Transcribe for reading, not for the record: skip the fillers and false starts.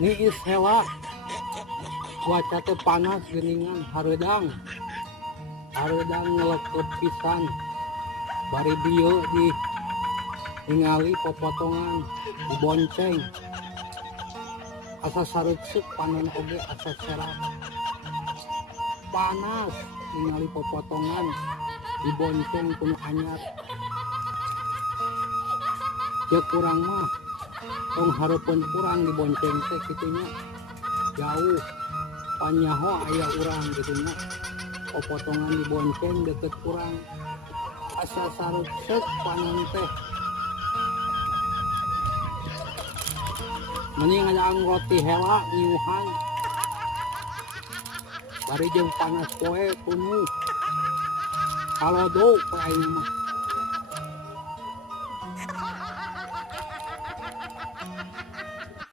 niis hewa cuaca teh panas geuningan hareudang ngelekep pisan bari dieu di ningali popotongan dibonceng asa sareuseup panon oge asa serat panas ningali popotongan dibonceng kuno anyar ya kurang mah tong hareupeun urang dibonceng teh kitunya jauh panyaho aya urang gitunya popotongan dibonceng deket urang asa sareuseup panon teh mending ngadaang roti hewa ngiuhan bari jeung panas poe kunuh halodo poe ayeuna mah